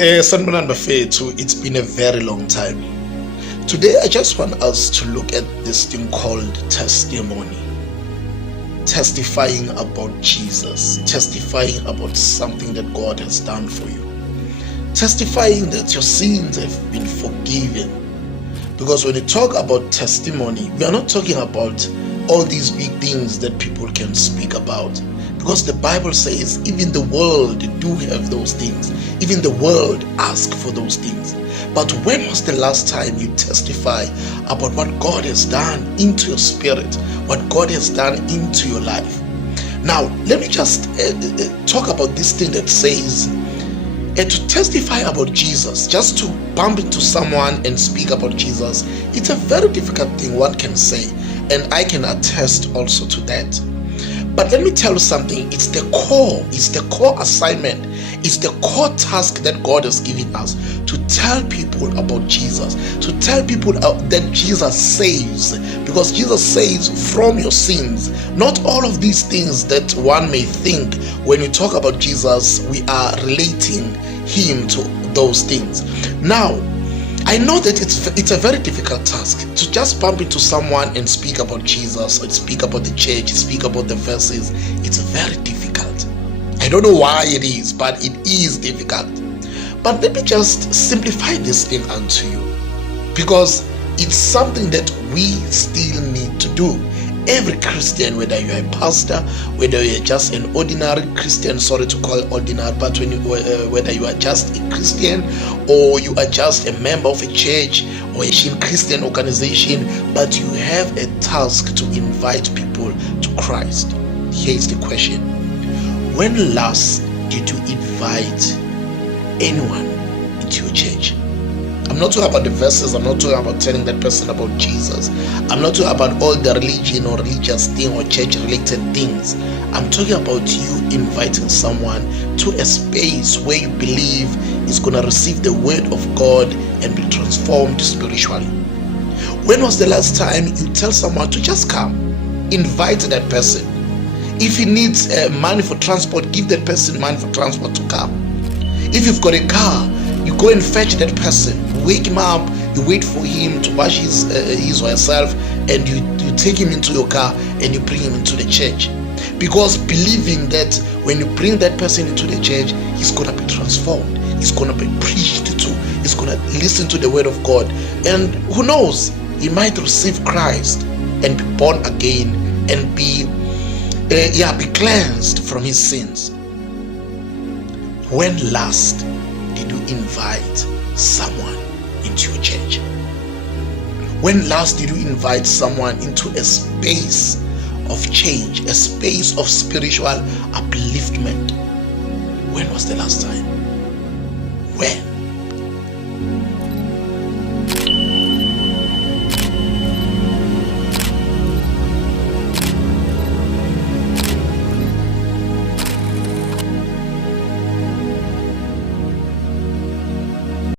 Sanibonani bafethu, it's been a very long time. Today I just want us to look at this thing called testimony. Testifying about Jesus, testifying about something that God has done for you, testifying that your sins have been forgiven. Because when you talk about testimony, we are not talking about all these big things that people can speak about. Because the Bible says even the world do have those things. Even the world ask for those things. But when was the last time you testify about what God has done into your spirit, what God has done into your life? Now, let me just talk about this thing that says, to testify about Jesus, just to bump into someone and speak about Jesus, it's a very difficult thing, one can say. And I can attest also to that. But let me tell you something, it's the core assignment, it's the core task that God has given us, to tell people about Jesus, to tell people that Jesus saves, because Jesus saves from your sins. Not all of these things that one may think when you talk about Jesus, we are relating him to those things. Now, I know that it's a very difficult task to just bump into someone and speak about Jesus, or speak about the church, speak about the verses. It's very difficult. I don't know why it is, but it is difficult. But let me just simplify this thing unto you, because it's something that we still need to do. Every Christian, whether you're a pastor, whether you're just an ordinary Christian, sorry to call it ordinary, but whether you are just a Christian or you are just a member of a church or a Christian organization, but you have a task to invite people to Christ. Here's the question. When last did you invite anyone into your church? I'm not talking about the verses, I'm not talking about telling that person about Jesus. I'm not talking about all the religion or religious thing or church related things. I'm talking about you inviting someone to a space where you believe is going to receive the word of God and be transformed spiritually. When was the last time you tell someone to just come? Invite that person. If he needs money for transport, give that person money for transport to come. If you've got a car, you go and fetch that person, wake him up, you wait for him to wash his or herself, and you take him into your car and you bring him into the church. Because believing that when you bring that person into the church, he's going to be transformed, he's going to be preached to, he's going to listen to the word of God. And who knows, he might receive Christ and be born again and be cleansed from his sins. When last did you invite someone into your church? When last did you invite someone into a space of change, a space of spiritual upliftment? When was the last time? When?